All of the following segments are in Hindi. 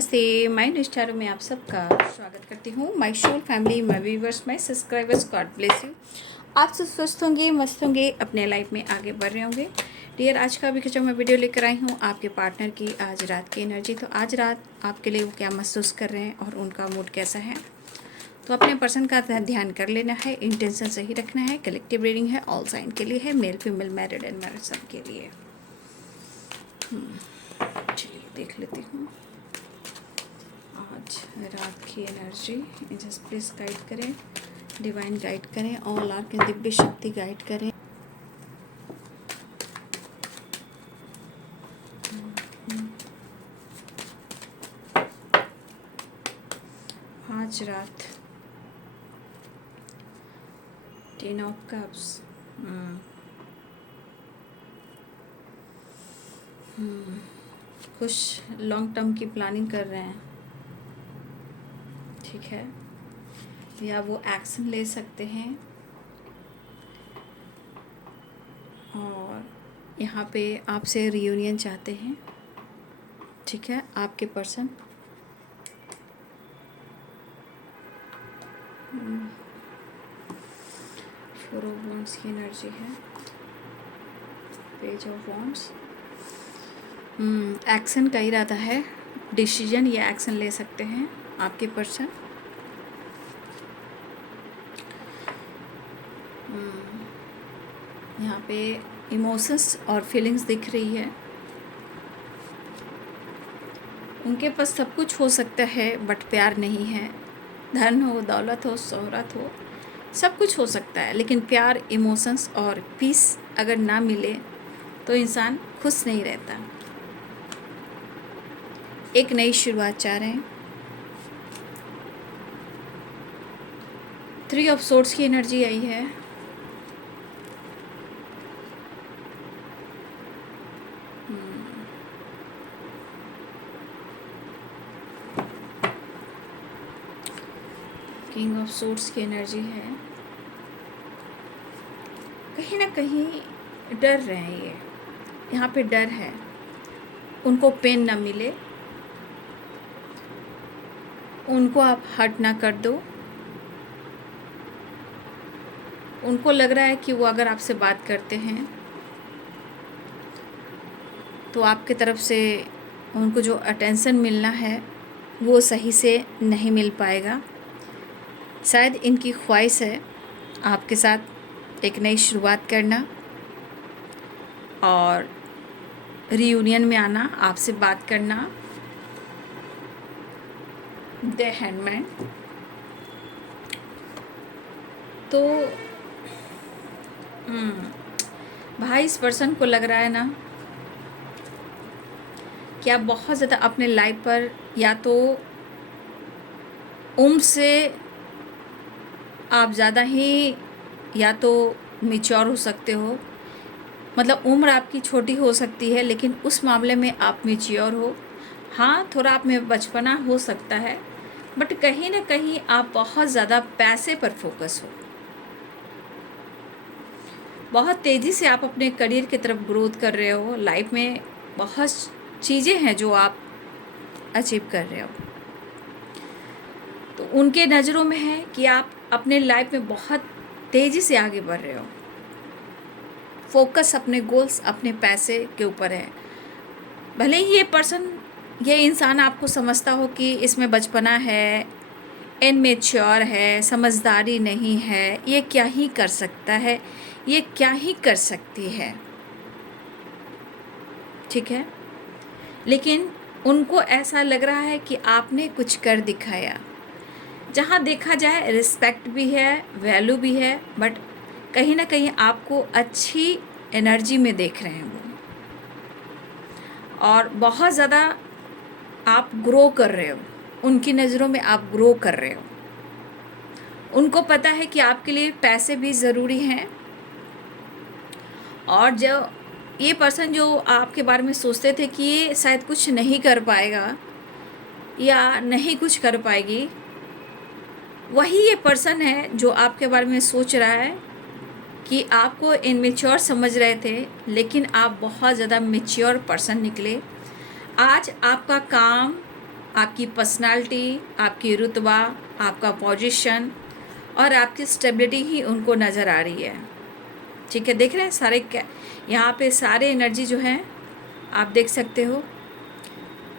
नमस्ते, मैं निष्ठारू में आप सबका स्वागत करती हूँ। My soul family, my viewers, my subscribers, God bless you. आप सब स्वस्थ होंगे, मस्त होंगे, अपने लाइफ में आगे बढ़ रहे होंगे। डियर, आज का भी जो मैं वीडियो लेकर आई हूँ आपके पार्टनर की आज रात की एनर्जी। तो आज रात आपके लिए वो क्या महसूस कर रहे हैं और उनका मूड कैसा है, तो अपने पर्सन का ध्यान कर लेना है, इंटेंशन सही रखना है। कलेक्टिव रीडिंग है, ऑल साइन के लिए है, male female married and married सब के लिए। चलिए देख लेती हूँ आज रात की एनर्जी। जस्ट प्लीज गाइड करें, डिवाइन गाइड करें, ऑल आर के दिव्य शक्ति गाइड करें। आज रात 10 ऑफ कप्स, कुछ लॉन्ग टर्म की प्लानिंग कर रहे हैं, ठीक है, या वो एक्शन ले सकते हैं। और यहाँ पे आपसे रियूनियन चाहते हैं, ठीक है, आपके पर्सन। फोर ऑफ वॉन्ड्स की एनर्जी है, पेज ऑफ वॉन्ड्स। एक्शन का इरादा है, डिसीजन या एक्शन ले सकते हैं आपके पर्सन। यहाँ पे इमोशंस और फीलिंग्स दिख रही है। उनके पास सब कुछ हो सकता है बट प्यार नहीं है। धन हो, दौलत हो, शोहरत हो, सब कुछ हो सकता है, लेकिन प्यार, इमोशंस और पीस अगर ना मिले तो इंसान खुश नहीं रहता। एक नई शुरुआत चाह रहे हैं। 3 ऑफ सोर्ड्स की एनर्जी आई है। किंग ऑफ सोर्ड्स की एनर्जी है। कहीं ना कहीं डर रहे हैं ये, यहाँ पे डर है, उनको पेन ना मिले, उनको आप हर्ट ना कर दो। उनको लग रहा है कि वो अगर आपसे बात करते हैं तो आपके तरफ से उनको जो अटेंशन मिलना है वो सही से नहीं मिल पाएगा। शायद इनकी ख्वाहिश है आपके साथ एक नई शुरुआत करना और रियूनियन में आना, आपसे बात करना। The handman. तो भाई, इस पर्सन को लग रहा है ना कि आप बहुत ज़्यादा अपने लाइफ पर या तो उम्र से आप ज़्यादा ही या तो मैच्योर हो सकते हो, मतलब उम्र आपकी छोटी हो सकती है लेकिन उस मामले में आप मैच्योर हो। हाँ, थोड़ा आप में बचपना हो सकता है, बट कहीं ना कहीं आप बहुत ज़्यादा पैसे पर फोकस हो। बहुत तेज़ी से आप अपने करियर की तरफ ग्रोथ कर रहे हो। लाइफ में बहुत चीज़ें हैं जो आप अचीव कर रहे हो। तो उनके नज़रों में है कि आप अपने लाइफ में बहुत तेज़ी से आगे बढ़ रहे हो। फोकस अपने गोल्स, अपने पैसे के ऊपर है। भले ही ये इंसान आपको समझता हो कि इसमें बचपना है, इनमेच्योर है, समझदारी नहीं है, ये क्या ही कर सकता है, ये क्या ही कर सकती है, ठीक है, लेकिन उनको ऐसा लग रहा है कि आपने कुछ कर दिखाया। जहाँ देखा जाए रिस्पेक्ट भी है, वैल्यू भी है, बट कहीं ना कहीं आपको अच्छी एनर्जी में देख रहे हैं वो, और बहुत ज़्यादा आप ग्रो कर रहे हो। उनकी नज़रों में आप ग्रो कर रहे हो। उनको पता है कि आपके लिए पैसे भी ज़रूरी हैं, और जो ये पर्सन जो आपके बारे में सोचते थे कि ये शायद कुछ नहीं कर पाएगा या नहीं कुछ कर पाएगी, वही ये पर्सन है जो आपके बारे में सोच रहा है कि आपको इनमेच्योर समझ रहे थे, लेकिन आप बहुत ज़्यादा मैच्योर पर्सन निकले। आज आपका काम आपकी पर्सनालिटी, आपकी रुतबा, आपका पोजीशन और आपकी स्टेबिलिटी ही उनको नज़र आ रही है। ठीक है, देख रहे हैं सारे यहाँ पे सारे एनर्जी जो है आप देख सकते हो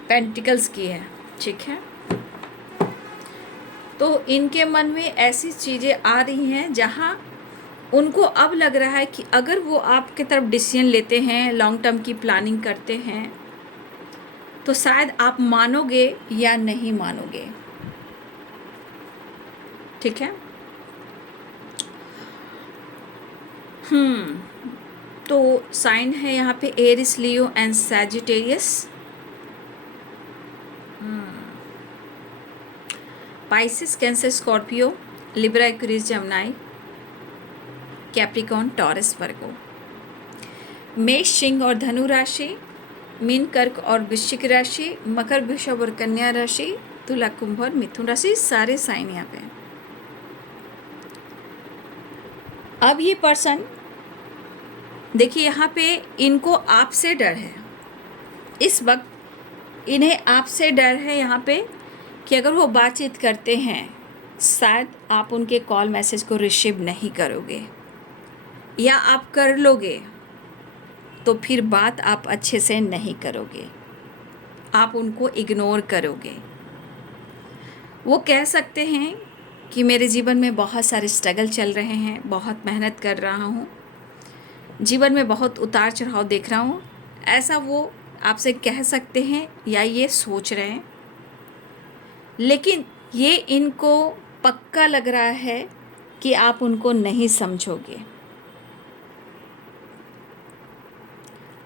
पेंटिकल्स की है। ठीक है, तो इनके मन में ऐसी चीज़ें आ रही हैं जहाँ उनको अब लग रहा है कि अगर वो आपके तरफ डिसीजन लेते हैं, लॉन्ग टर्म की प्लानिंग करते हैं, तो शायद आप मानोगे या नहीं मानोगे। ठीक है, तो साइन है यहाँ पे Aries, Leo and Sagittarius. Pisces, Cancer, Scorpio, Libra, Aquarius, Gemini, Capricorn, Taurus, Virgo. मेष, सिंह और धनु राशि, मीन, कर्क और वृश्चिक राशि, मकर, वृषभ और कन्या राशि, तुला, कुंभ और मिथुन राशि, सारे साइन यहाँ पे। अब ये पर्सन देखिए यहाँ पे इनको आपसे डर है, इस वक्त इन्हें आपसे डर है यहाँ पे कि अगर वो बातचीत करते हैं शायद आप उनके कॉल मैसेज को रिसीव नहीं करोगे, या आप कर लोगे तो फिर बात आप अच्छे से नहीं करोगे, आप उनको इग्नोर करोगे। वो कह सकते हैं कि मेरे जीवन में बहुत सारे स्ट्रगल चल रहे हैं, बहुत मेहनत कर रहा हूँ, जीवन में बहुत उतार चढ़ाव देख रहा हूँ, ऐसा वो आपसे कह सकते हैं या ये सोच रहे हैं। लेकिन ये इनको पक्का लग रहा है कि आप उनको नहीं समझोगे।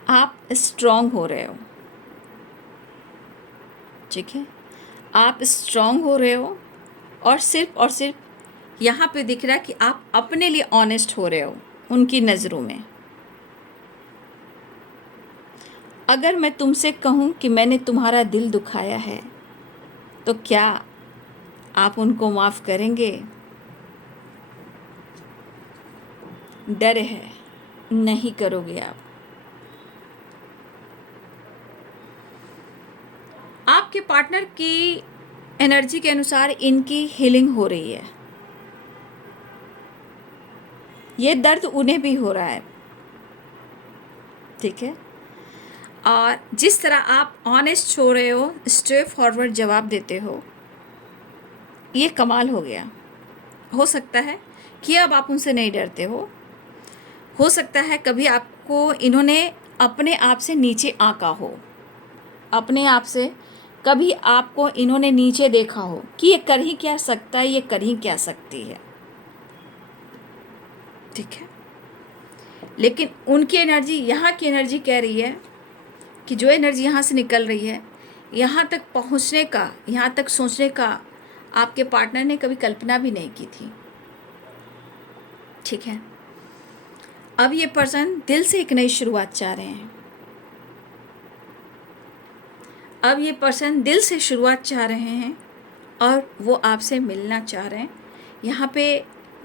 आप स्ट्रॉन्ग हो रहे हो। ठीक है, आप स्ट्रॉन्ग हो रहे हो और सिर्फ यहाँ पे दिख रहा है कि आप अपने लिए ऑनेस्ट हो रहे हो उनकी नज़रों में। अगर मैं तुमसे कहूँ कि मैंने तुम्हारा दिल दुखाया है तो क्या आप उनको माफ़ करेंगे? डर है, नहीं करोगे आप। आपके पार्टनर की एनर्जी के अनुसार इनकी हीलिंग हो रही है। ये दर्द उन्हें भी हो रहा है। ठीक है, और जिस तरह आप ऑनेस्ट हो रहे हो, स्ट्रेट फॉरवर्ड जवाब देते हो, ये कमाल हो गया। हो सकता है कि अब आप उनसे नहीं डरते हो सकता है कभी आपको इन्होंने अपने आप से नीचे आंका हो, अपने आप से कभी आपको इन्होंने नीचे देखा हो कि ये कर ही क्या सकता है, ये कर ही क्या सकती है। ठीक है, लेकिन उनकी एनर्जी, यहाँ की एनर्जी कह रही है कि जो एनर्जी यहाँ से निकल रही है, यहाँ तक पहुँचने का, यहाँ तक सोचने का आपके पार्टनर ने कभी कल्पना भी नहीं की थी। ठीक है, अब ये पर्सन दिल से एक नई शुरुआत चाह रहे हैं। अब ये पर्सन दिल से शुरुआत चाह रहे हैं और वो आपसे मिलना चाह रहे हैं। यहाँ पे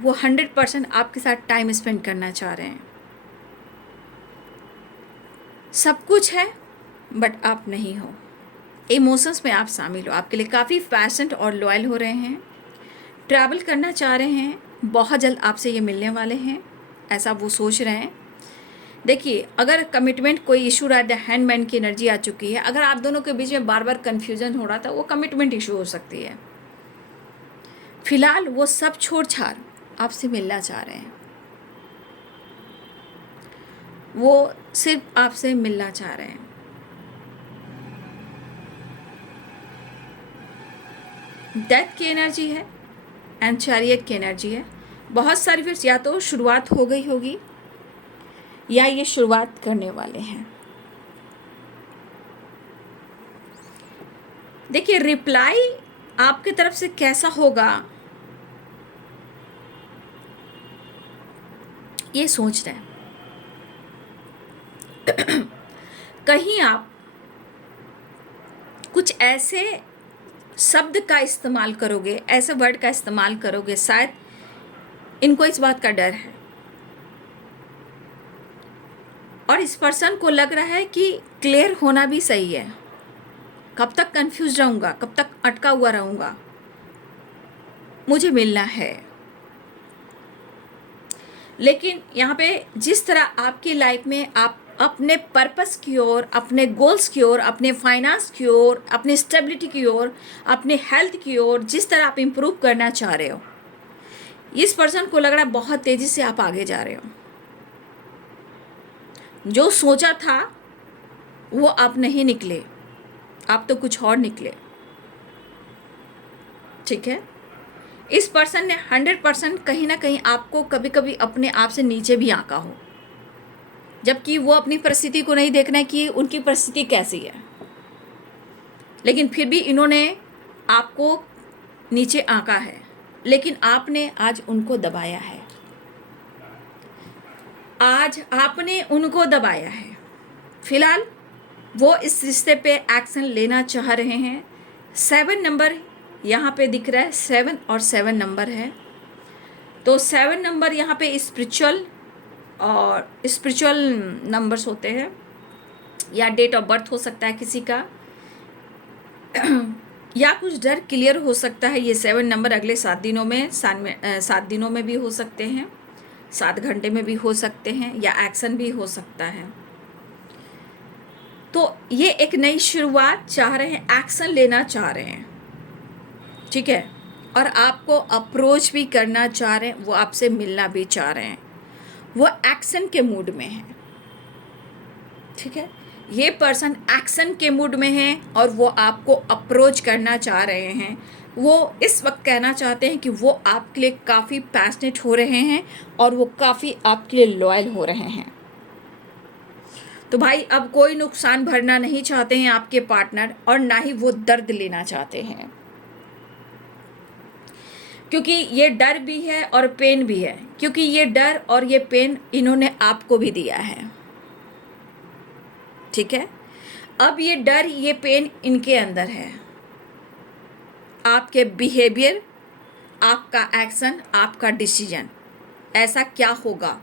वो 100% आपके साथ टाइम स्पेंड करना चाह रहे हैं। सब कुछ है बट आप नहीं हो, इमोशंस में आप शामिल हो, आपके लिए काफ़ी पैशनेट और लॉयल हो रहे हैं, ट्रैवल करना चाह रहे हैं, बहुत जल्द आपसे ये मिलने वाले हैं, ऐसा वो सोच रहे हैं। देखिए, अगर कमिटमेंट कोई इशू रहा है, हैंडमैन की एनर्जी आ चुकी है, अगर आप दोनों के बीच में बार बार कन्फ्यूजन हो रहा था, वो कमिटमेंट इशू हो सकती है। फिलहाल वो सब छोड़ छाड़ आपसे मिलना चाह रहे हैं, वो सिर्फ आपसे मिलना चाह रहे हैं। डेथ की एनर्जी है एंड चैरियट की एनर्जी है। बहुत सारी फिर या तो शुरुआत हो गई होगी या ये शुरुआत करने वाले हैं। देखिए, रिप्लाई आपकी तरफ से कैसा होगा ये सोच रहे हैं। कहीं आप कुछ ऐसे शब्द का इस्तेमाल करोगे, ऐसे वर्ड का इस्तेमाल करोगे, शायद इनको इस बात का डर है और इस पर्सन को लग रहा है कि क्लियर होना भी सही है, कब तक कंफ्यूज रहूँगा, कब तक अटका हुआ रहूँगा, मुझे मिलना है। लेकिन यहाँ पे जिस तरह आपकी लाइफ में आप अपने पर्पस की ओर, अपने गोल्स की ओर, अपने फाइनेंस की ओर, अपनी स्टेबिलिटी की ओर, अपने हेल्थ की ओर जिस तरह आप इम्प्रूव करना चाह रहे हो, इस पर्सन को लग रहा है बहुत तेजी से आप आगे जा रहे हो। जो सोचा था वो आप नहीं निकले, आप तो कुछ और निकले। ठीक है, इस पर्सन ने 100% कहीं ना कहीं आपको कभी कभी अपने आप से नीचे भी आंका हो, जबकि वो अपनी परिस्थिति को नहीं देखना है कि उनकी परिस्थिति कैसी है, लेकिन फिर भी इन्होंने आपको नीचे आंका है, लेकिन आपने आज उनको दबाया है। आज आपने उनको दबाया है। फिलहाल वो इस रिश्ते पे एक्शन लेना चाह रहे हैं। 7 नंबर यहाँ पे दिख रहा है, 7 और 7 नंबर है, तो 7 नंबर यहाँ पे स्पिरिचुअल नंबर्स होते हैं, या डेट ऑफ बर्थ हो सकता है किसी का, या कुछ डर क्लियर हो सकता है। ये 7 नंबर अगले 7 दिनों में 7 दिनों में भी हो सकते हैं, 7 घंटे में भी हो सकते हैं, या एक्शन भी हो सकता है। तो ये एक नई शुरुआत चाह रहे हैं, एक्शन लेना चाह रहे हैं। ठीक है, और आपको अप्रोच भी करना चाह रहे हैं, वो आपसे मिलना भी चाह रहे हैं, वो एक्शन के मूड में है। ठीक है, ये पर्सन एक्शन के मूड में है और वो आपको अप्रोच करना चाह रहे हैं। वो इस वक्त कहना चाहते हैं कि वो आपके लिए काफ़ी पैशनेट हो रहे हैं और वो काफ़ी आपके लिए लॉयल हो रहे हैं। तो भाई अब कोई नुकसान भरना नहीं चाहते हैं आपके पार्टनर, और ना ही वो दर्द लेना चाहते हैं, क्योंकि ये डर भी है और पेन भी है, क्योंकि ये डर और ये पेन इन्होंने आपको भी दिया है। ठीक है, अब ये डर ये पेन इनके अंदर है। आपके बिहेवियर, आपका एक्शन, आपका डिसीजन, ऐसा क्या होगा,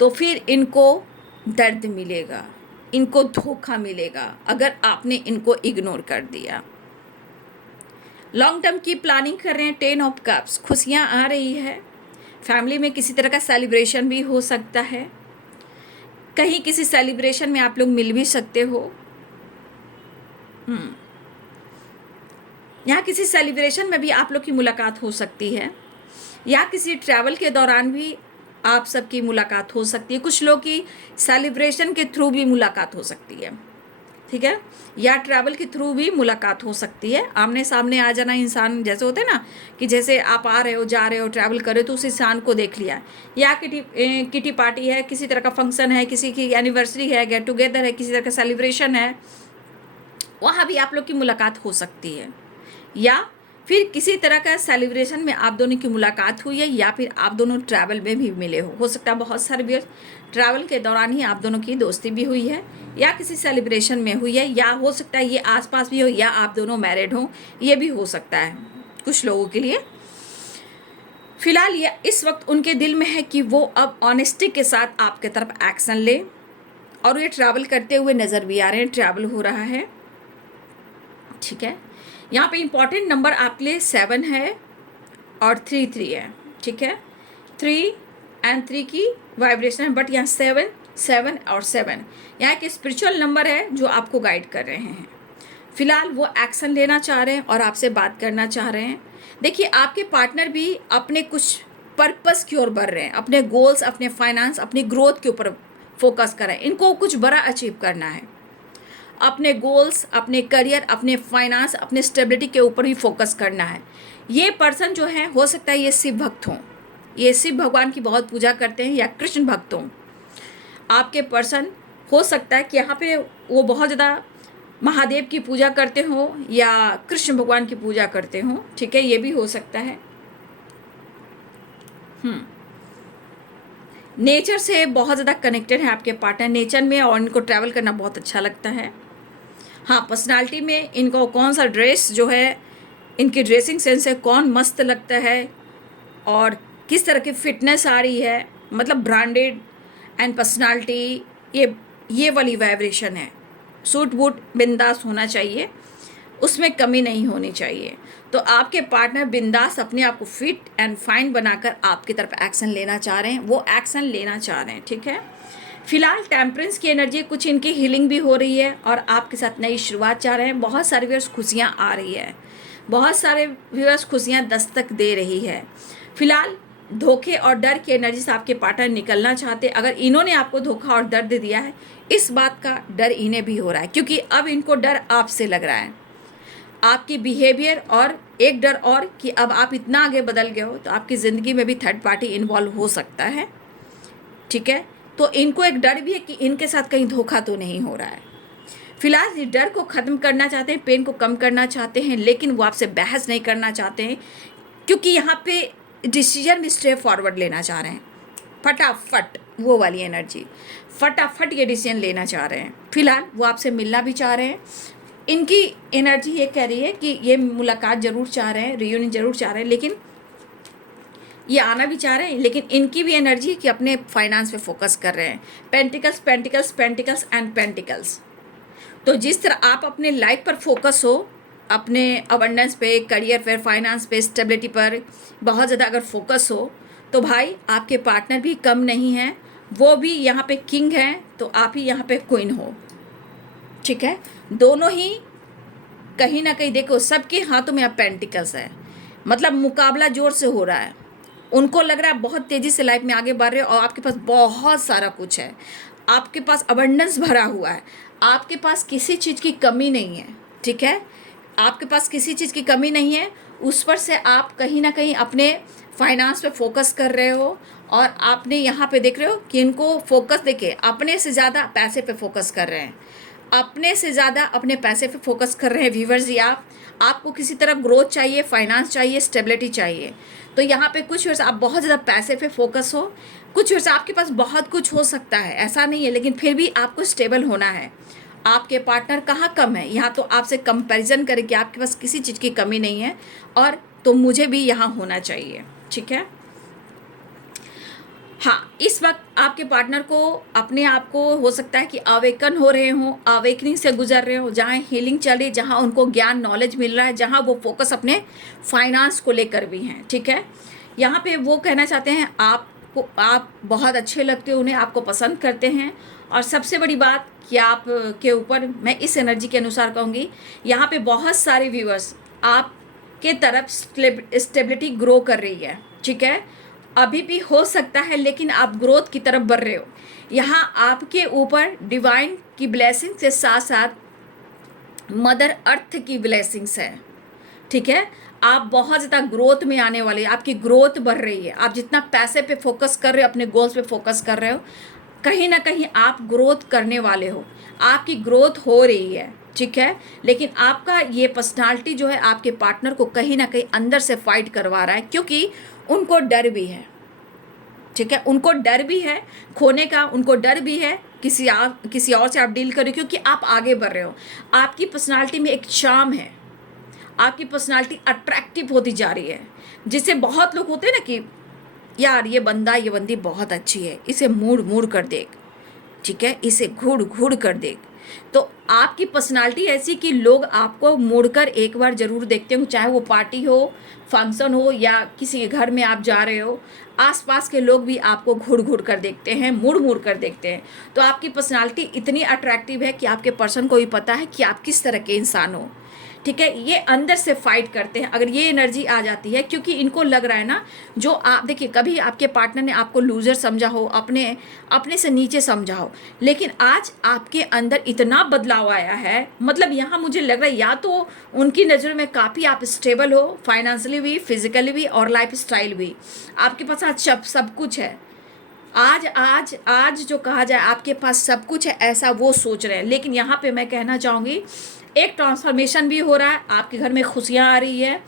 तो फिर इनको दर्द मिलेगा, इनको धोखा मिलेगा अगर आपने इनको इग्नोर कर दिया। लॉन्ग टर्म की प्लानिंग कर रहे हैं। 10 ऑफ कप्स, खुशियाँ आ रही है। फैमिली में किसी तरह का सेलिब्रेशन भी हो सकता है, कहीं किसी सेलिब्रेशन में आप लोग मिल भी सकते हो। यहाँ किसी सेलिब्रेशन में भी आप लोग की मुलाकात हो सकती है, या किसी ट्रैवल के दौरान भी आप सबकी मुलाकात हो सकती है। कुछ लोग की सेलिब्रेशन के थ्रू भी मुलाकात हो सकती है। ठीक है, या ट्रैवल के थ्रू भी मुलाकात हो सकती है। आमने सामने आ जाना इंसान जैसे होते हैं ना, कि जैसे आप आ रहे हो, जा रहे हो, ट्रैवल कर रहे हो, तो उस इंसान को देख लिया। या किटी पार्टी है, किसी तरह का फंक्शन है, किसी की एनिवर्सरी है, गेट टुगेदर है, किसी तरह का सेलिब्रेशन है, वहाँ भी आप लोग की मुलाकात हो सकती है। या फिर किसी तरह का सेलिब्रेशन में आप दोनों की मुलाकात हुई है, या फिर आप दोनों ट्रैवल में भी मिले हो सकता है बहुत सारे भी ट्रैवल के दौरान ही आप दोनों की दोस्ती भी हुई है, या किसी सेलिब्रेशन में हुई है, या हो सकता है ये आसपास भी हो, या आप दोनों मैरिड हो, ये भी हो सकता है कुछ लोगों के लिए। फिलहाल ये इस वक्त उनके दिल में है कि वो अब ऑनेस्टी के साथ आपके तरफ एक्शन ले, और ये ट्रैवल करते हुए नज़र भी आ रहे हैं, ट्रैवल हो रहा है। ठीक है, यहाँ पे इम्पॉर्टेंट नंबर आपके लिए 7 है और 3 है। ठीक है, 3 और 3 की वाइब्रेशन है, बट यहाँ 7 और 7 यहाँ एक स्पिरिचुअल नंबर है जो आपको गाइड कर रहे हैं। फिलहाल वो एक्शन लेना चाह रहे हैं और आपसे बात करना चाह रहे हैं। देखिए, आपके पार्टनर भी अपने कुछ पर्पस की ओर बढ़ रहे हैं, अपने गोल्स, अपने फाइनेंस, अपनी ग्रोथ के ऊपर फोकस कर रहे हैं। इनको कुछ बड़ा अचीव करना है, अपने गोल्स, अपने करियर, अपने फाइनेंस, अपने स्टेबिलिटी के ऊपर ही फोकस करना है। ये पर्सन जो है, हो सकता है ये शिव भक्त हों, ये शिव भगवान की बहुत पूजा करते हैं, या कृष्ण भक्त हों। आपके पर्सन हो सकता है कि यहाँ पे वो बहुत ज़्यादा महादेव की पूजा करते हो या कृष्ण भगवान की पूजा करते हो। ठीक है, ये भी हो सकता है। नेचर से बहुत ज़्यादा कनेक्टेड है आपके पार्टनर, नेचर में, और इनको ट्रैवल करना बहुत अच्छा लगता है। हाँ, पर्सनालिटी में इनको कौन सा ड्रेस जो है, इनकी ड्रेसिंग सेंस है, कौन मस्त लगता है और किस तरह की फिटनेस आ रही है, मतलब ब्रांडेड एंड पर्सनालिटी, ये वाली वाइब्रेशन है। सूट बूट बिंदास होना चाहिए, उसमें कमी नहीं होनी चाहिए। तो आपके पार्टनर बिंदास अपने आप को फिट एंड फाइन बनाकर आपकी तरफ एक्शन लेना चाह रहे हैं, वो एक्शन लेना चाह रहे हैं, ठीक है। फिलहाल टेम्परेंस की एनर्जी, कुछ इनकी हीलिंग भी हो रही है और आपके साथ नई शुरुआत चाह रहे हैं। बहुत सारे व्यूअर्स खुशियाँ आ रही है, बहुत सारे व्यूअर्स खुशियाँ दस्तक दे रही है। फिलहाल धोखे और डर की एनर्जी से आपके पार्टनर निकलना चाहते। अगर इन्होंने आपको धोखा और दर्द दिया है, इस बात का डर इन्हें भी हो रहा है, क्योंकि अब इनको डर आपसे लग रहा है, आपकी बिहेवियर, और एक डर और कि अब आप इतना आगे बदल गए हो तो आपकी ज़िंदगी में भी थर्ड पार्टी इन्वॉल्व हो सकता है, ठीक है। तो इनको एक डर भी है कि इनके साथ कहीं धोखा तो नहीं हो रहा है। फिलहाल इस डर को ख़त्म करना चाहते हैं, पेन को कम करना चाहते हैं, लेकिन वो आपसे बहस नहीं करना चाहते हैं, क्योंकि यहाँ पे डिसीजन में स्टेप फॉरवर्ड लेना चाह रहे हैं। फटाफट वो वाली एनर्जी, फटाफट ये डिसीजन लेना चाह रहे हैं। फिलहाल वो आपसे मिलना भी चाह रहे हैं। इनकी एनर्जी ये कह रही है कि ये मुलाकात ज़रूर चाह रहे हैं, रियूनियन ज़रूर चाह रहे हैं, लेकिन ये आना भी चाह रहे हैं, लेकिन इनकी भी एनर्जी है कि अपने फाइनेंस पे फोकस कर रहे हैं। Pentacles, pentacles, pentacles and pentacles. तो जिस तरह आप अपने लाइफ पर फोकस हो, अपने अबंडेंस पे, करियर पे, फाइनेंस पे, स्टेबिलिटी पर बहुत ज़्यादा अगर फोकस हो, तो भाई आपके पार्टनर भी कम नहीं हैं, वो भी यहाँ पे किंग हैं, तो आप ही यहाँ पे क्वीन हो, ठीक है। दोनों ही कहीं ना कहीं देखो, सबके हाथों में अब पेंटिकल्स है, मतलब मुकाबला जोर से हो रहा है। उनको लग रहा है बहुत तेज़ी से लाइफ में आगे बढ़ रहे हो और आपके पास बहुत सारा कुछ है, आपके पास अबंडेंस भरा हुआ है, आपके पास किसी चीज़ की कमी नहीं है, ठीक है। आपके पास किसी चीज़ की कमी नहीं है, उस पर से आप कहीं ना कहीं अपने फाइनेंस पे फोकस कर रहे हो, और आपने यहाँ पे देख रहे हो कि इनको फोकस देखे अपने से ज़्यादा पैसे पे फोकस कर रहे हैं, अपने से ज़्यादा अपने पैसे पे फोकस कर रहे हैं व्यूअर्स जी। आपको किसी तरह ग्रोथ चाहिए, फाइनेंस चाहिए, स्टेबिलिटी चाहिए, तो यहाँ पे कुछ वर्ष आप बहुत ज़्यादा पैसे पे फोकस हो, कुछ वर्ष आपके पास बहुत कुछ हो सकता है, ऐसा नहीं है, लेकिन फिर भी आपको स्टेबल होना है। आपके पार्टनर कहाँ कम है, यहाँ तो आपसे कंपैरिजन करें कि आपके पास किसी चीज़ की कमी नहीं है, और तो मुझे भी यहाँ होना चाहिए, ठीक है। हाँ, इस वक्त आपके पार्टनर को अपने आप को हो सकता है कि अवेकन हो रहे हों, अवेकनिंग से गुजर रहे हो, जहाँ हीलिंग चल रही, जहाँ उनको ज्ञान नॉलेज मिल रहा है, जहाँ वो फोकस अपने फाइनेंस को लेकर भी हैं, ठीक है। यहाँ पे वो कहना चाहते हैं आपको, आप बहुत अच्छे लगते हो उन्हें, आपको पसंद करते हैं, और सबसे बड़ी बात कि आप के ऊपर मैं इस एनर्जी के अनुसार कहूँगी, यहाँ पे बहुत सारे व्यूअर्स आपके तरफ स्टेबिलिटी ग्रो कर रही है, ठीक है। अभी भी हो सकता है, लेकिन आप ग्रोथ की तरफ बढ़ रहे हो। यहाँ आपके ऊपर डिवाइन की ब्लेसिंग के साथ साथ मदर अर्थ की ब्लेसिंग्स है, ठीक है। आप बहुत ज़्यादा ग्रोथ में आने वाले, आपकी ग्रोथ बढ़ रही है। आप जितना पैसे पे फोकस कर रहे हो, अपने गोल्स पे फोकस कर रहे हो, कहीं ना कहीं आप ग्रोथ करने वाले हो, आपकी ग्रोथ हो रही है, ठीक है। लेकिन आपका ये पर्सनालिटी जो है आपके पार्टनर को कहीं ना कहीं अंदर से फाइट करवा रहा है, क्योंकि उनको डर भी है, ठीक है। उनको डर भी है खोने का, उनको डर भी है किसी और से आप डील करें, क्योंकि आप आगे बढ़ रहे हो। आपकी पर्सनालिटी में एक चार्म है, आपकी पर्सनालिटी अट्रैक्टिव होती जा रही है, जिससे बहुत लोग होते हैं ना कि यार ये बंदा, ये बंदी बहुत अच्छी है, इसे मूड कर देख, ठीक है, इसे घूर कर देख। तो आपकी पर्सनालिटी ऐसी कि लोग आपको मुड़कर एक बार ज़रूर देखते हो, चाहे वो पार्टी हो, फंक्शन हो, या किसी घर में आप जा रहे हो, आसपास के लोग भी आपको घूर कर देखते हैं, मुड़ कर देखते हैं। तो आपकी पर्सनालिटी इतनी अट्रैक्टिव है कि आपके पर्सन को भी पता है कि आप किस तरह के इंसान हो, ठीक है। ये अंदर से फाइट करते हैं अगर ये एनर्जी आ जाती है, क्योंकि इनको लग रहा है ना, जो आप देखिए, कभी आपके पार्टनर ने आपको लूजर समझा हो, अपने से नीचे समझा हो, लेकिन आज आपके अंदर इतना बदलाव आया है, मतलब यहाँ मुझे लग रहा है या तो उनकी नज़र में काफ़ी आप स्टेबल हो, फाइनेंशियली भी, फिजिकली भी, और लाइफ स्टाइल भी, आपके पास आज सब कुछ है। आज जो कहा जाए आपके पास सब कुछ है, ऐसा वो सोच रहे हैं। लेकिन यहाँ पे मैं कहना चाहूँगी, एक ट्रांसफॉर्मेशन भी हो रहा है, आपके घर में खुशियाँ आ रही है,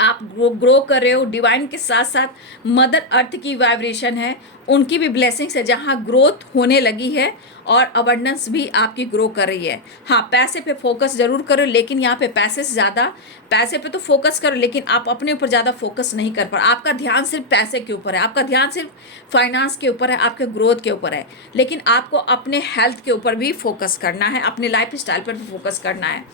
आप ग्रो कर रहे हो, डिवाइन के साथ साथ मदर अर्थ की वाइब्रेशन है, उनकी भी ब्लेसिंग्स है, जहाँ ग्रोथ होने लगी है और अबंडेंस भी आपकी ग्रो कर रही है। हाँ, पैसे पे फोकस जरूर करो, लेकिन यहाँ पे पैसे से ज़्यादा, पैसे पे तो फोकस करो लेकिन आप अपने ऊपर ज़्यादा फोकस नहीं कर पा। आपका ध्यान सिर्फ पैसे के ऊपर है, आपका ध्यान सिर्फ फाइनेंस के ऊपर है, आपके ग्रोथ के ऊपर है, लेकिन आपको अपने हेल्थ के ऊपर भी फोकस करना है, अपने लाइफ स्टाइल पर भी फोकस करना है।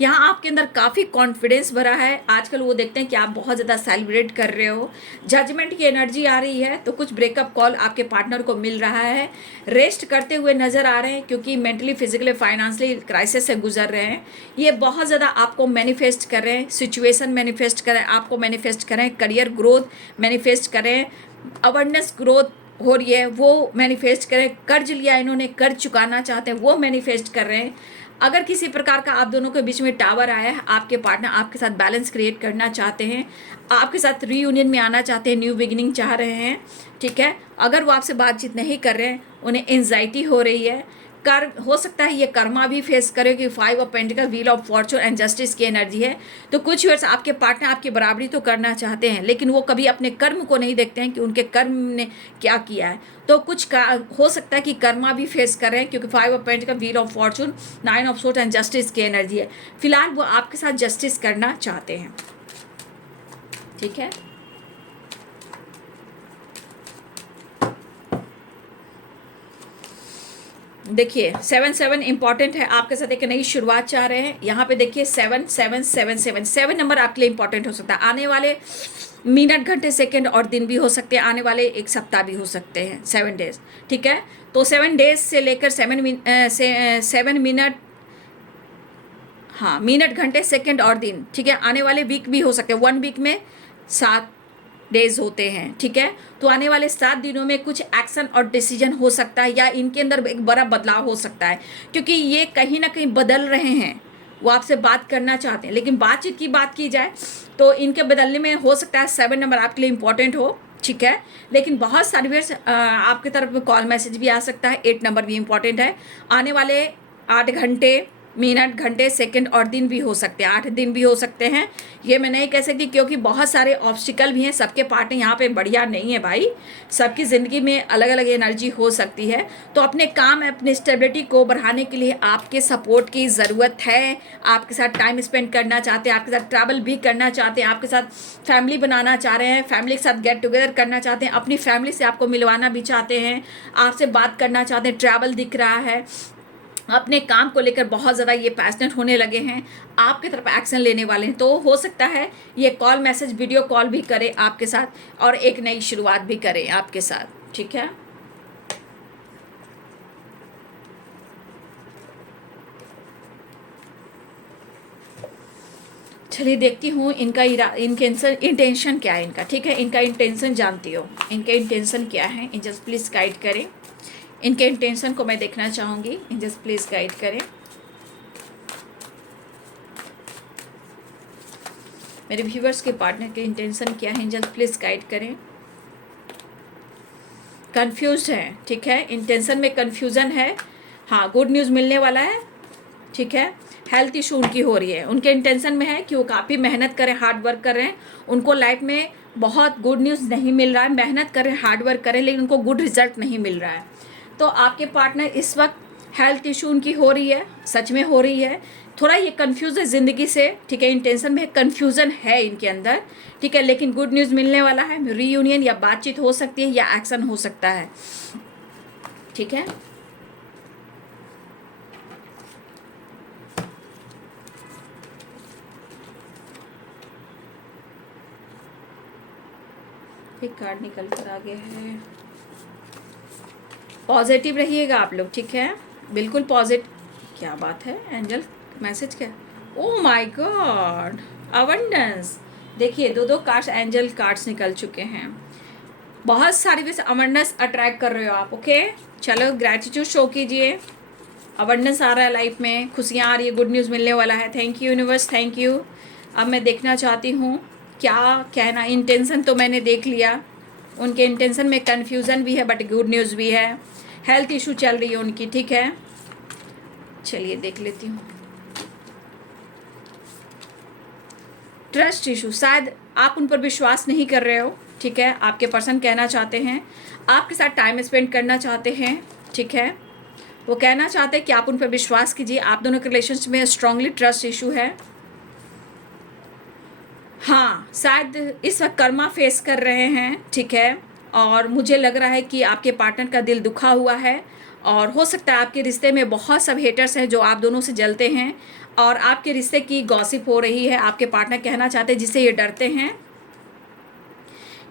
यहाँ आपके अंदर काफ़ी कॉन्फिडेंस भरा है। आजकल वो देखते हैं कि आप बहुत ज़्यादा सेलिब्रेट कर रहे हो, जजमेंट की एनर्जी आ रही है, तो कुछ ब्रेकअप कॉल आपके पार्टनर को मिल रहा है। रेस्ट करते हुए नजर आ रहे हैं, क्योंकि मेंटली, फिजिकली, फाइनेंशियली क्राइसिस से गुजर रहे हैं। ये बहुत ज़्यादा आपको मैनिफेस्ट कर रहे हैं, सिचुएशन मैनिफेस्ट करें, आपको मैनिफेस्ट करें, करियर ग्रोथ मैनिफेस्ट करें, अवेयरनेस ग्रोथ हो रही है वो मैनिफेस्ट करें, कर्ज लिया इन्होंने, कर्ज चुकाना चाहते हैं वो मैनिफेस्ट कर रहे हैं। अगर किसी प्रकार का आप दोनों के बीच में टावर आया है, आपके पार्टनर आपके साथ बैलेंस क्रिएट करना चाहते हैं, आपके साथ रीयूनियन में आना चाहते हैं, न्यू बिगिनिंग चाह रहे हैं, ठीक है। अगर वो आपसे बातचीत नहीं कर रहे हैं, उन्हें एंजाइटी हो रही है, हो सकता है ये कर्मा भी फेस करे कि 5 of pentacle, wheel of Fortune and justice की एनर्जी है। तो कुछ वर्ष आपके पार्टनर आपकी बराबरी तो करना चाहते हैं, लेकिन वो कभी अपने कर्म को नहीं देखते हैं कि उनके कर्म ने क्या किया है। तो कुछ का हो सकता है कि कर्मा भी फेस कर रहे हैं, क्योंकि 5 of pentacle, wheel of Fortune, 9 of swords and justice की एनर्जी है। फिलहाल वो आपके साथ जस्टिस करना चाहते हैं, ठीक है। देखिए 7 इंपॉर्टेंट है, आपके साथ एक नई शुरुआत चाह रहे हैं। यहाँ पे देखिए 7 नंबर आपके लिए इंपॉर्टेंट हो सकता है। आने वाले मिनट, घंटे, सेकंड और दिन भी हो सकते हैं, आने वाले एक सप्ताह भी हो सकते हैं, 7 डेज, ठीक है। तो 7 डेज से लेकर 7 मिनट, हाँ, मिनट, घंटे, सेकंड और दिन, ठीक है। आने वाले वीक भी हो सकते हैं, 1 वीक में 7 डेज होते हैं, ठीक है। तो आने वाले 7 दिनों में कुछ एक्शन और डिसीजन हो सकता है, या इनके अंदर एक बड़ा बदलाव हो सकता है, क्योंकि ये कहीं ना कहीं बदल रहे हैं। वो आपसे बात करना चाहते हैं, लेकिन बातचीत की बात की जाए तो इनके बदलने में हो सकता है 7 नंबर आपके लिए इंपॉर्टेंट हो, ठीक है। लेकिन बहुत सारी वेयर आपकी तरफ कॉल मैसेज भी आ सकता है। 8 नंबर भी इंपॉर्टेंट है। आने वाले 8 घंटे, मिनट, घंटे, सेकंड और दिन भी हो सकते हैं, 8 दिन भी हो सकते हैं। ये मैं नहीं कह सकती, क्योंकि बहुत सारे ऑब्स्टिकल भी हैं, सबके पार्ट यहाँ पे बढ़िया नहीं है भाई, सबकी ज़िंदगी में अलग अलग एनर्जी हो सकती है। तो अपने काम, अपने स्टेबिलिटी को बढ़ाने के लिए आपके सपोर्ट की ज़रूरत है। आपके साथ टाइम स्पेंड करना चाहते हैं, आपके साथ ट्रैवल भी करना चाहते हैं, आपके साथ फैमिली बनाना चाह रहे हैं, फैमिली के साथ गेट टुगेदर करना चाहते हैं, अपनी फैमिली से आपको मिलवाना भी चाहते हैं, आपसे बात करना चाहते हैं, ट्रैवल दिख रहा है, अपने काम को लेकर बहुत ज़्यादा ये पैशनेट होने लगे हैं, आपकी तरफ एक्शन लेने वाले हैं। तो हो सकता है ये कॉल, मैसेज, वीडियो कॉल भी करें आपके साथ और एक नई शुरुआत भी करें आपके साथ, ठीक है। चलिए देखती हूँ इनका इंटेंशन क्या है इनका, ठीक है। इनका इंटेंशन जानती हो, इनका इंटेंशन क्या है, एंजल्स प्लीज़ गाइड करें। इनके इंटेंशन को मैं देखना चाहूँगी, एंजल्स प्लीज़ गाइड करें। मेरे व्यूवर्स के पार्टनर के इंटेंशन क्या है, एंजल्स प्लीज़ गाइड करें। कंफ्यूज है, ठीक है, इंटेंशन में कंफ्यूजन है। हाँ, गुड न्यूज़ मिलने वाला है, ठीक है। हेल्थ इशू उनकी हो रही है, उनके इंटेंशन में है कि वो काफ़ी मेहनत करें, हार्ड वर्क करें, उनको लाइफ में बहुत गुड न्यूज़ नहीं मिल रहा है। मेहनत करें, हार्ड वर्क करें, लेकिन उनको गुड रिजल्ट नहीं मिल रहा है। तो आपके पार्टनर इस वक्त हेल्थ इशू उनकी हो रही है, सच में हो रही है, थोड़ा ये कंफ्यूज है ज़िंदगी से, ठीक है। इंटेंशन में कंफ्यूजन है इनके अंदर, ठीक है, लेकिन गुड न्यूज़ मिलने वाला है। रीयूनियन या बातचीत हो सकती है, या एक्शन हो सकता है, ठीक है। एक कार्ड निकल कर आ गया है। पॉजिटिव रहिएगा आप लोग, ठीक है, बिल्कुल पॉजिटिव। क्या बात है, एंजल मैसेज क्या, ओ माय गॉड, अबंडेंस। देखिए 2 कार्ड्स, एंजल कार्ड्स निकल चुके हैं। बहुत सारी वैसे अबंडेंस अट्रैक्ट कर रहे हो आप, ओके। चलो ग्रैटिट्यूड शो कीजिए, अबंडेंस आ रहा है लाइफ में, खुशियाँ आ रही है, गुड न्यूज़ मिलने वाला है। Thank you universe, thank you. अब मैं देखना चाहती हूँ क्या कहना। इंटेंशन तो मैंने देख लिया, उनके इंटेंशन में कन्फ्यूज़न भी है बट गुड न्यूज़ भी है। हेल्थ इशू चल रही है उनकी, ठीक है। चलिए देख लेती हूँ। ट्रस्ट इशू, शायद आप उन पर विश्वास नहीं कर रहे हो, ठीक है, आपके पर्सन कहना चाहते हैं, आपके साथ टाइम स्पेंड करना चाहते हैं, ठीक है। वो कहना चाहते हैं कि आप उन पर विश्वास कीजिए। आप दोनों के रिलेशनशिप में स्ट्रांगली ट्रस्ट इशू है। हाँ, शायद इस वक्त कर्मा फेस कर रहे हैं, ठीक है। और मुझे लग रहा है कि आपके पार्टनर का दिल दुखा हुआ है और हो सकता है आपके रिश्ते में बहुत सब हेटर्स हैं जो आप दोनों से जलते हैं और आपके रिश्ते की गॉसिप हो रही है। आपके पार्टनर कहना चाहते हैं जिससे ये डरते हैं।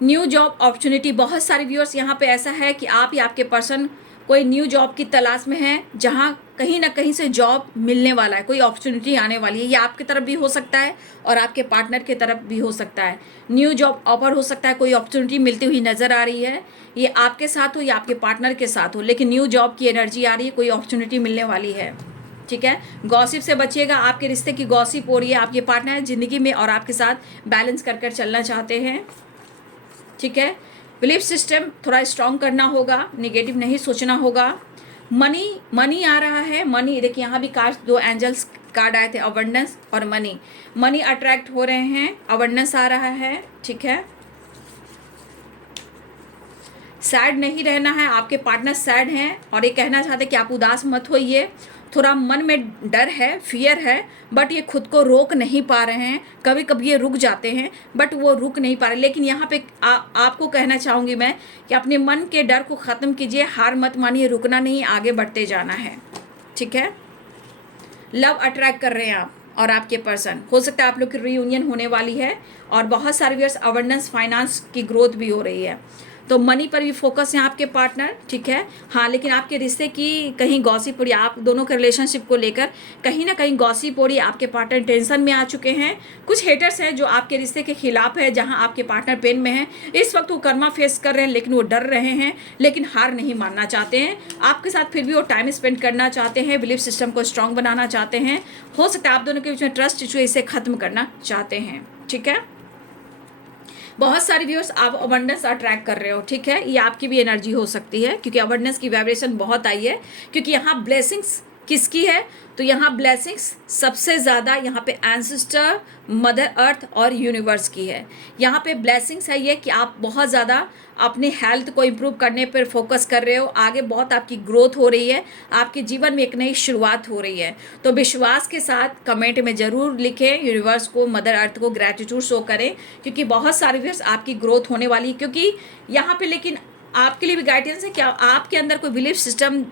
न्यू जॉब अपॉर्चुनिटी, बहुत सारे व्यूअर्स यहाँ पे ऐसा है कि आप या आपके पर्सन कोई न्यू जॉब की तलाश में है जहाँ कहीं ना कहीं से जॉब मिलने वाला है, कोई अपॉर्चुनिटी आने वाली है। ये आपकी तरफ भी हो सकता है और आपके पार्टनर की तरफ भी हो सकता है। न्यू जॉब ऑफर हो सकता है, कोई अपॉर्चुनिटी मिलती हुई नज़र आ रही है। ये आपके साथ हो या आपके पार्टनर के साथ हो, लेकिन न्यू जॉब की एनर्जी आ रही है, कोई अपॉर्चुनिटी मिलने वाली है, ठीक है। गॉसिप से बचिएगा। आपके रिश्ते की गॉसिप हो रही है। आपके पार्टनर ज़िंदगी में और आपके साथ बैलेंस कर चलना चाहते हैं, ठीक है। बिलीफ सिस्टम थोड़ा स्ट्रॉन्ग करना होगा, नेगेटिव नहीं सोचना होगा। मनी आ रहा है। मनी देखिए, यहाँ भी कार्ड, 2 एंजल्स कार्ड आए थे, अबंडेंस और मनी अट्रैक्ट हो रहे हैं, अबंडेंस आ रहा है, ठीक है। सैड नहीं रहना है। आपके पार्टनर सैड हैं और ये कहना चाहते हैं कि आप उदास मत होइए। थोड़ा मन में डर है, फियर है, बट ये खुद को रोक नहीं पा रहे हैं। कभी कभी ये रुक जाते हैं बट वो रुक नहीं पा रहे। लेकिन यहाँ पे आपको कहना चाहूँगी मैं कि अपने मन के डर को ख़त्म कीजिए, हार मत मानिए, रुकना नहीं, आगे बढ़ते जाना है, ठीक है। लव अट्रैक्ट कर रहे हैं आप और आपके पर्सन, हो सकता है आप लोग की रीयूनियन होने वाली है और बहुत सारे व्यूअर्स अवेयरनेस, फाइनेंस की ग्रोथ भी हो रही है। तो मनी पर भी फोकस है आपके पार्टनर, ठीक है। हाँ, लेकिन आपके रिश्ते की कहीं गॉसिप हो रही है, आप दोनों के रिलेशनशिप को लेकर कहीं ना कहीं गॉसिप हो रही है। आपके पार्टनर टेंशन में आ चुके हैं। कुछ हेटर्स हैं जो आपके रिश्ते के खिलाफ है, जहां आपके पार्टनर पेन में है। इस वक्त वो कर्मा फेस कर रहे हैं, लेकिन वो डर रहे हैं, लेकिन हार नहीं मानना चाहते हैं। आपके साथ फिर भी वो टाइम स्पेंड करना चाहते हैं, बिलीफ सिस्टम को स्ट्रांग बनाना चाहते हैं। हो सकता है आप दोनों के बीच में ट्रस्ट इशू इसे खत्म करना चाहते हैं, ठीक है। बहुत सारे व्यूअर्स आप अबंडेंस अट्रैक्ट कर रहे हो, ठीक है। ये आपकी भी एनर्जी हो सकती है क्योंकि अबंडेंस की वाइब्रेशन बहुत आई है। क्योंकि यहाँ ब्लेसिंग्स किसकी है, तो यहाँ ब्लेसिंग्स सबसे ज़्यादा यहाँ पे एंसेस्टर, मदर अर्थ और यूनिवर्स की है। यहाँ पे ब्लेसिंग्स है ये कि आप बहुत ज़्यादा अपने हेल्थ को इम्प्रूव करने पर फोकस कर रहे हो। आगे बहुत आपकी ग्रोथ हो रही है, आपके जीवन में एक नई शुरुआत हो रही है। तो विश्वास के साथ कमेंट में ज़रूर लिखें, यूनिवर्स को, मदर अर्थ को ग्रैटिट्यूड शो करें, क्योंकि बहुत सारे व्यूअर्स आपकी ग्रोथ होने वाली है। क्योंकि यहाँ पे लेकिन आपके लिए भी गाइडेंस है कि आपके अंदर कोई बिलीफ सिस्टम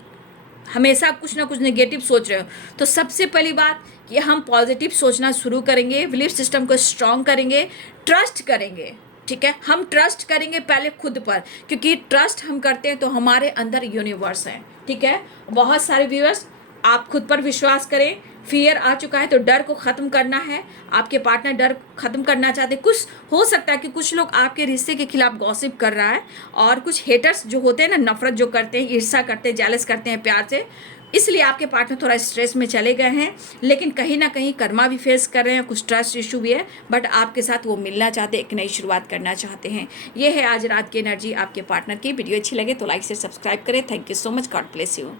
हमेशा कुछ ना कुछ नेगेटिव सोच रहे हो, तो सबसे पहली बात कि हम पॉजिटिव सोचना शुरू करेंगे, बिलीफ सिस्टम को स्ट्रॉन्ग करेंगे, ट्रस्ट करेंगे, ठीक है। हम ट्रस्ट करेंगे पहले खुद पर, क्योंकि ट्रस्ट हम करते हैं तो हमारे अंदर यूनिवर्स है, ठीक है। बहुत सारे व्यूअर्स आप खुद पर विश्वास करें। फियर आ चुका है तो डर को ख़त्म करना है। आपके पार्टनर डर ख़त्म करना चाहते हैं। कुछ हो सकता है कि कुछ लोग आपके रिश्ते के खिलाफ गॉसिप कर रहा है और कुछ हेटर्स जो होते हैं ना, नफरत जो करते हैं, ईर्ष्या करते हैं, जेलस करते हैं प्यार से, इसलिए आपके पार्टनर थोड़ा स्ट्रेस में चले गए हैं। लेकिन कहीं ना कहीं कर्मा भी फेस कर रहे हैं, कुछ ट्रस्ट इशू भी है, बट आपके साथ वो मिलना चाहते हैं, एक नई शुरुआत करना चाहते हैं। ये है आज रात की एनर्जी आपके पार्टनर की। वीडियो अच्छी लगे तो लाइक से सब्सक्राइब करें। Thank you so much. God bless you.